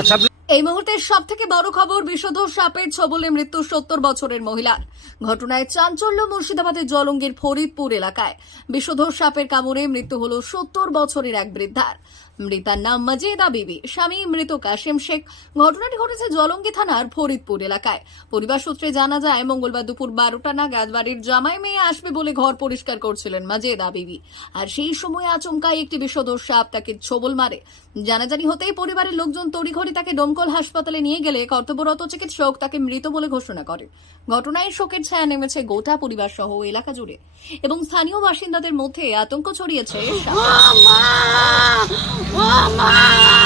আচ্ছা, এই মুহূর্তের সব থেকে বড় খবর, বিষধর সাপের ছোবলে মৃত্যু 70 বছরের মহিলার। ঘটনায় চাঞ্চল্য মুর্শিদাবাদের জলঙ্গির ফরিদপুর এলাকায়। বিষধর সাপের কামড়ে মৃত্যু হলো 70 বছরের এক বৃদ্ধার। মৃতার নাম মাজেদা বিবি, স্বামী মৃত কাশেম শেখ। ঘটনাটি ঘটেছে জলঙ্গি থানার ফরিদপুর এলাকায়। পরিবার সূত্রে জানা যায়, মঙ্গলবার দুপুর 12টা নাগাদ বাড়ির জামাই মেয়ে আসবে বলে ঘর পরিষ্কার করছিলেন মাজেদা বিবি। আর সেই সময় আচমকাই একটি বিষধর সাপ তাকে ছোবল মারে। জানাজানি হতেই পরিবারের লোকজন তড়িঘড়ি তাকে দমকল হাসপাতালে নিয়ে গেলে কর্তব্যরত চিকিৎসক তাকে মৃত বলে ঘোষণা করে। ঘটনায় শোকের ছায়া নেমেছে গোটা পরিবার সহ এলাকা জুড়ে এবং স্থানীয় বাসিন্দাদের মধ্যে আতঙ্ক ছড়িয়েছে।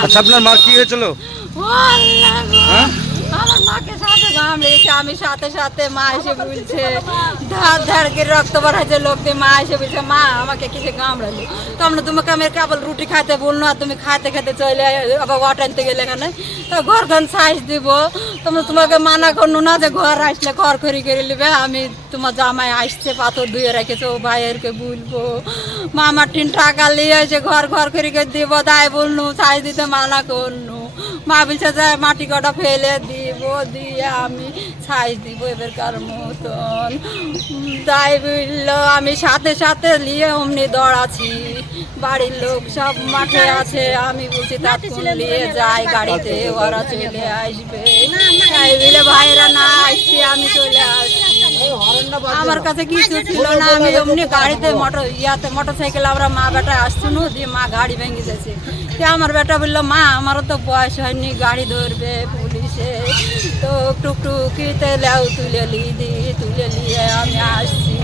আচ্ছা, আপনার মা কি হয়েছিল? হ্যাঁ? আমার মাকে সাথে কামড়েছে, আমি সাথে সাথে মা এসে বলছে, ধার ধার করে রক্ত বাড়াচ্ছে লোককে। মা এসে বলছে, মা আমাকে কিসে কামড়ালি? তো আমরা তোমাকে আমি কেবল রুটি খাইতে বললো, আর তুমি খাইতে খাইতে চলে আবার ওয়াট আনতে গেলে এখানে। তো ঘরখান সাইজ দিব, তোমরা তোমাকে মানা করলো না যে ঘর আসলে ঘর খড়ি করে নেবে। আমি তোমার জামাই আসছে, পাথর ধুয়ে রেখেছে, ও ভাইয়েরকে বলবো। মা আমার 3 টাকা নিয়ে এসে ঘর খড়ি করে দিব, তাই বললো সাইজ দিতে মানা করলো। মা বলছে যে মাটি কটা ফেলে দিব, দিয়ে আমি ছাইজ দিব এবারকার মতন। তাই বললো, আমি সাথে সাথে নিয়ে অমনি দৌড়াচ্ছি। বাড়ির লোক সব মাঠে আছে, আমি বলছি তাৎক্ষণ নিয়ে যাই গাড়িতে, ওরা চলে আসবে। তাই বলে ভাইরা না আসছি, আমি চলে আসছি। আমার কাছে কিছু ছিল না, আমি অমনি গাড়িতে মোটর সাইকেল আমরা মা বেটা আসছিল, দিয়ে মা গাড়ি ভেঙে গেছে। আমার বেটা বললো, মা আমারও তো বয়স হয়নি, গাড়ি ধরবে পুলিশে। তো টুকটুকিতে লেও তুলে নিয়ে আমি আসছি।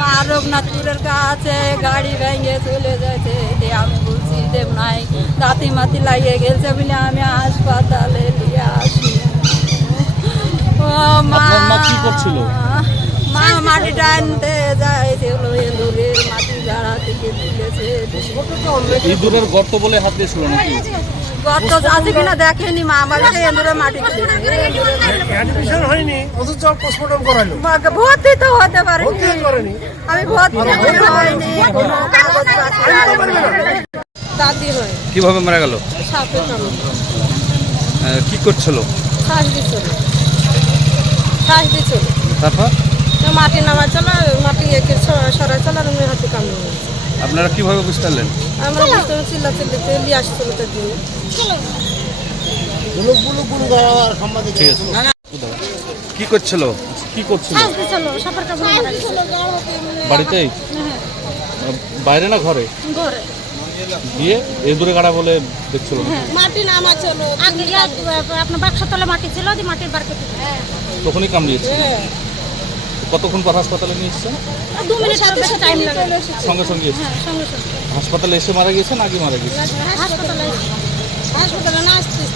মা রঘুনাথপুরের কাছে গাড়ি ভেঙে চলে যাচ্ছে। দিয়ে আমি বলছি দেব নাই, দাঁতি মাতি লাগিয়ে গেছে বলে আমি হাসপাতালে নিয়ে আসি। ও মা কি করছিল? মা মাটি টানতে যাইছিল, এন্দুরের মাটি যারা থেকে তুলেছে। ইঁদুরের গর্ত বলে হাত দিয়েছিল নাকি? গর্ত আছে কিনা দেখেনি মা, আমার এন্দুরের মাটি হয়নি, অথচ পোস্টমর্টম করালো। ভর্তি তো হতে পারেনি, আমি ভর্তি হয়নি, কোনো কাগজপত্র দাদি হয়। কিভাবে মারা গেল? সাপে কামড়ে কি করছিল? শ্বাস দিচ্ছিল। তারপর মাটি নামা চলো, মাটি সরাই চলো, আর উনি হাতে কামড়ে। আপনারা কিভাবে বুঝতে পারলেন? আমরা চিল্লাতে নিয়ে আসছিল তার জন্য। ঠিক আছে। কি করছিল? বাড়িতেই? বাইরে না ঘরে? দিয়ে ইঁদুরে কাটা বলে দেখছিল? মাটি নামা ছিল, আপনার বাক্স তলে মাটি ছিল, মাটির বার করতে তখনই কামড়িয়েছে? কতক্ষণ পর হাসপাতালে নিয়ে এসছেন? 2 মিনিট বেশি টাইম লাগে। সঙ্গে সঙ্গে সঙ্গে সঙ্গে হাসপাতালে এসে মারা গেছেন, আগে মারা গেছেন? হাসপাতালে না আসছিস।